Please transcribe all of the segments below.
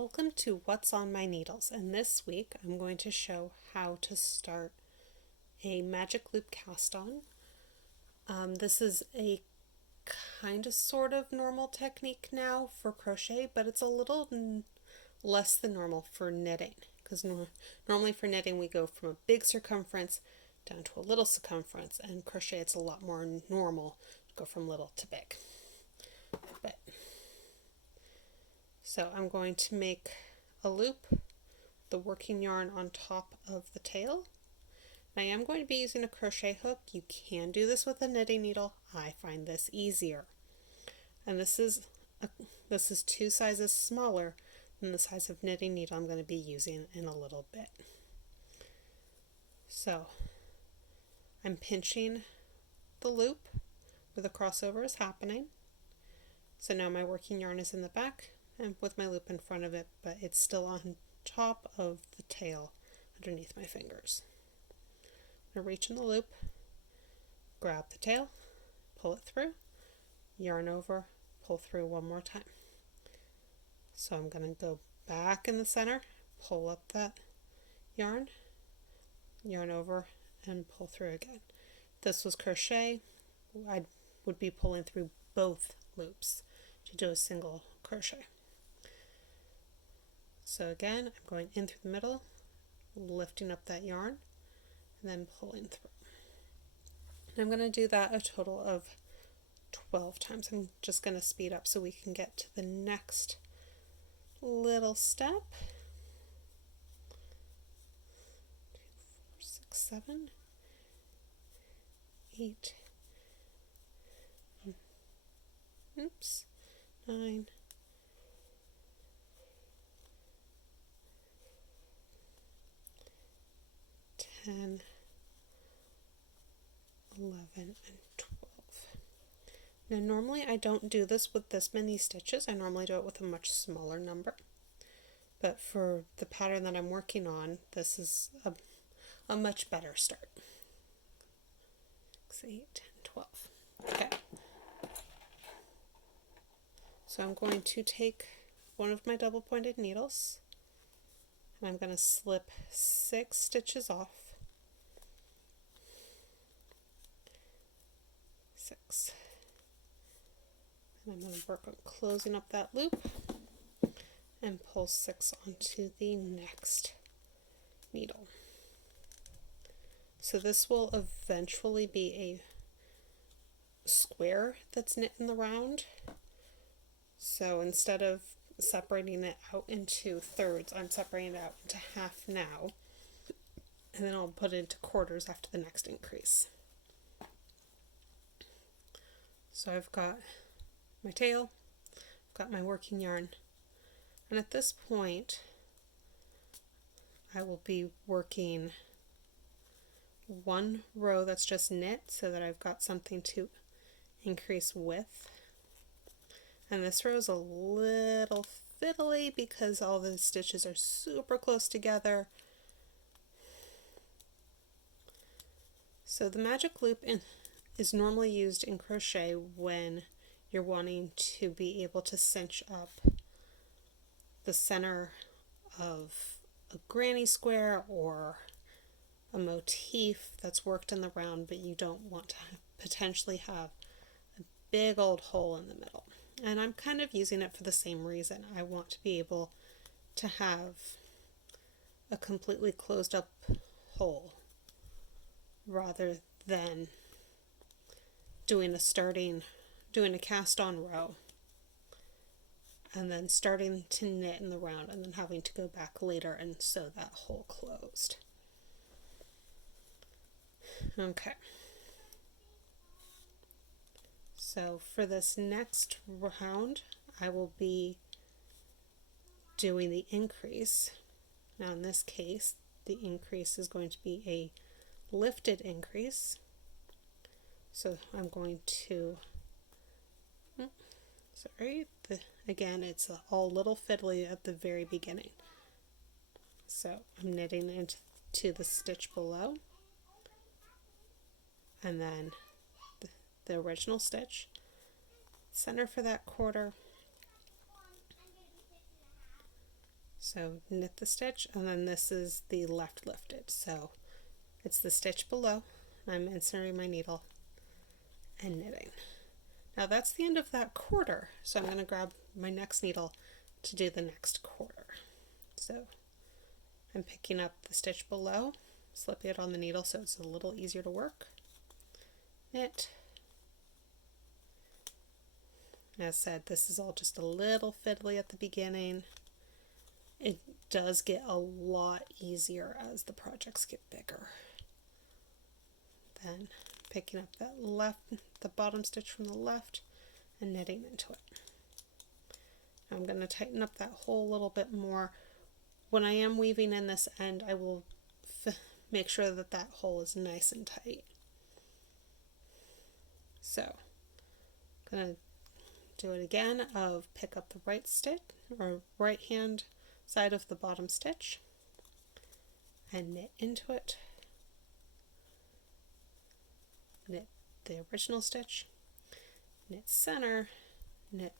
Welcome to What's on My Needles, and this week I'm going to show how to start a magic loop cast on. This is a kind of sort of normal technique now for crochet, but it's a little less than normal for knitting, because normally for knitting we go from a big circumference down to a little circumference, and crochet it's a lot more normal to go from little to big. So I'm going to make a loop, the working yarn on top of the tail. And I am going to be using a crochet hook. You can do this with a knitting needle. I find this easier. And this is 2 sizes smaller than the size of knitting needle I'm going to be using in a little bit. So I'm pinching the loop where the crossover is happening. So now my working yarn is in the back and with my loop in front of it, but it's still on top of the tail underneath my fingers. I'm going to reach in the loop, grab the tail, pull it through, yarn over, pull through one more time. So I'm going to go back in the center, pull up that yarn over, and pull through again. If this was crochet, I would be pulling through both loops to do a single crochet. So again, I'm going in through the middle, lifting up that yarn, and then pulling through. And I'm going to do that a total of 12 times. I'm just going to speed up so we can get to the next little step. 2, 4, 6, 7, 8, 9, 10, 11, and 12. Now normally I don't do this with this many stitches. I normally do it with a much smaller number. But for the pattern that I'm working on, this is a much better start. 6, 8, 10, 12. Okay. So I'm going to take one of my double pointed needles and I'm going to slip 6 stitches off. 6. And I'm going to work on closing up that loop and pull 6 onto the next needle. So this will eventually be a square that's knit in the round. So instead of separating it out into thirds, I'm separating it out into half now, and then I'll put it into quarters after the next increase. So I've got my tail, I've got my working yarn, and at this point I will be working one row that's just knit so that I've got something to increase width. And this row is a little fiddly because all the stitches are super close together. So the magic loop is normally used in crochet when you're wanting to be able to cinch up the center of a granny square or a motif that's worked in the round, but you don't want to potentially have a big old hole in the middle. And I'm kind of using it for the same reason. I want to be able to have a completely closed up hole rather than doing a cast on row and then starting to knit in the round and then having to go back later and sew that hole closed. Okay. So for this next round, I will be doing the increase. Now in this case, the increase is going to be a lifted increase. So I'm going to, again, it's all little fiddly at the very beginning. So I'm knitting into the stitch below, and then the original stitch, center for that quarter, So knit the stitch, and then this is the left lifted. So it's the stitch below. I'm inserting my needle and knitting. Now that's the end of that quarter. So I'm going to grab my next needle to do the next quarter. So I'm picking up the stitch below, slipping it on the needle so it's a little easier to work. Knit. As said, this is all just a little fiddly at the beginning. It does get a lot easier as the projects get bigger. Then picking up the bottom stitch from the left and knitting into it. I'm going to tighten up that hole a little bit more. When I am weaving in this end, I will make sure that that hole is nice and tight. So, I'm going to do it again of pick up the right stitch or right hand side of the bottom stitch and knit into it. Knit the original stitch, knit center, knit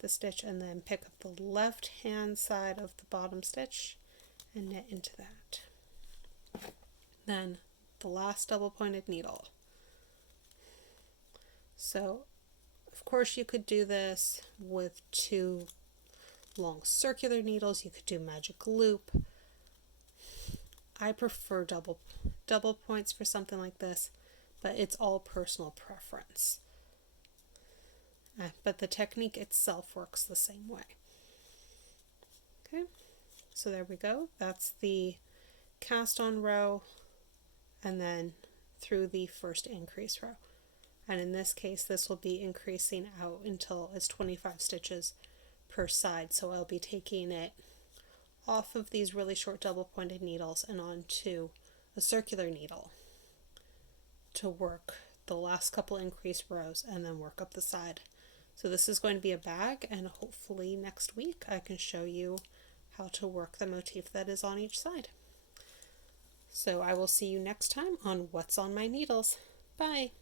the stitch, and then pick up the left hand side of the bottom stitch and knit into that. Then the last double pointed needle. So of course you could do this with 2 long circular needles. You could do magic loop. I prefer double points for something like this, but it's all personal preference. But the technique itself works the same way. Okay, so there we go. That's the cast on row and then through the first increase row. And in this case, this will be increasing out until it's 25 stitches per side. So I'll be taking it off of these really short double pointed needles and onto a circular needle to work the last couple increase rows and then work up the side. So this is going to be a bag, and hopefully next week I can show you how to work the motif that is on each side. So I will see you next time on What's on My Needles. Bye!